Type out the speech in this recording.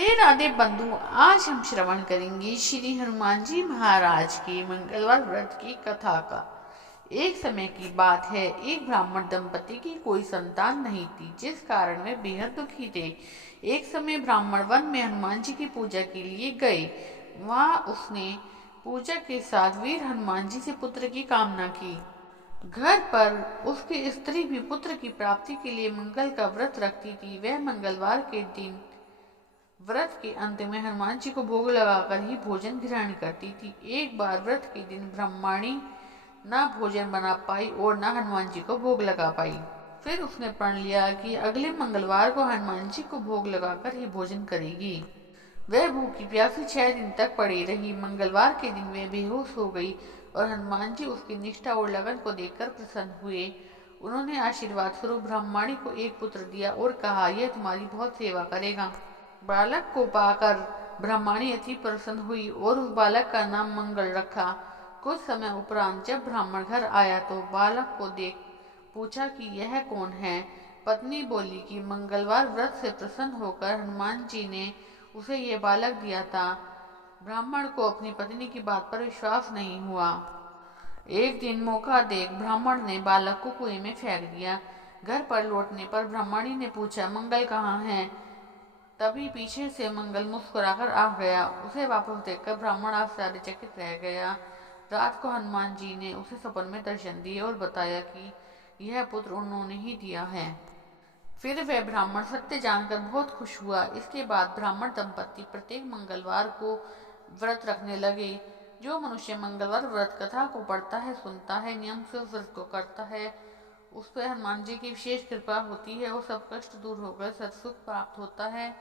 राधे राधे बंधु, आज हम श्रवण करेंगे श्री हनुमान जी महाराज के मंगलवार व्रत की कथा का। एक समय की बात है, एक ब्राह्मण दंपति की कोई संतान नहीं थी, जिस कारण वे बेहद दुखी थे। एक समय ब्राह्मण वन में हनुमान जी की पूजा के लिए गए। वहां उसने पूजा के साथ वीर हनुमान जी से पुत्र की कामना की। घर पर उसकी स्त्री भी पुत्र की प्राप्ति के लिए मंगल का व्रत रखती थी। वह मंगलवार के दिन व्रत के अंत में हनुमान जी को भोग लगाकर ही भोजन ग्रहण करती थी। एक बार व्रत के दिन ब्रह्माणी न भोजन बना पाई और न हनुमान जी को भोग लगा पाई। फिर उसने प्रण लिया कि अगले मंगलवार को हनुमान जी को भोग लगाकर ही भोजन करेगी। वह भूखी प्यासी 6 दिन तक पड़ी रही। मंगलवार के दिन वह बेहोश हो गई और हनुमान जी उसकी निष्ठा और लगन को देखकर प्रसन्न हुए। उन्होंने आशीर्वाद स्वरूप ब्रह्माणी को एक पुत्र दिया और कहा, यह तुम्हारी बहुत सेवा करेगा। बालक को पाकर ब्रह्माणी अति प्रसन्न हुई और उस बालक का नाम मंगल रखा। कुछ समय उपरांत जब ब्राह्मण घर आया तो बालक को देख पूछा कि यह कौन है। पत्नी बोली कि मंगलवार व्रत से प्रसन्न होकर हनुमान जी ने उसे यह बालक दिया था। ब्राह्मण को अपनी पत्नी की बात पर विश्वास नहीं हुआ। एक दिन मौका देख ब्राह्मण ने बालक को कुएं में फेंक दिया। घर पर लौटने पर ब्राह्मणी ने पूछा, मंगल कहाँ है? तभी पीछे से मंगल मुस्कुराकर आ गया। उसे वापस देखकर ब्राह्मण आश्चर्यचकित रह गया। रात को हनुमान जी ने उसे सपन में दर्शन दिए और बताया कि यह पुत्र उन्होंने ही दिया है। फिर वह ब्राह्मण सत्य जानकर बहुत खुश हुआ। इसके बाद ब्राह्मण दंपति प्रत्येक मंगलवार को व्रत रखने लगे। जो मनुष्य मंगलवार व्रत कथा को पढ़ता है, सुनता है, नियम से उस व्रत को करता है, उस पर हनुमान जी की विशेष कृपा होती है और सब कष्ट दूर होकर सत्सुख प्राप्त होता है।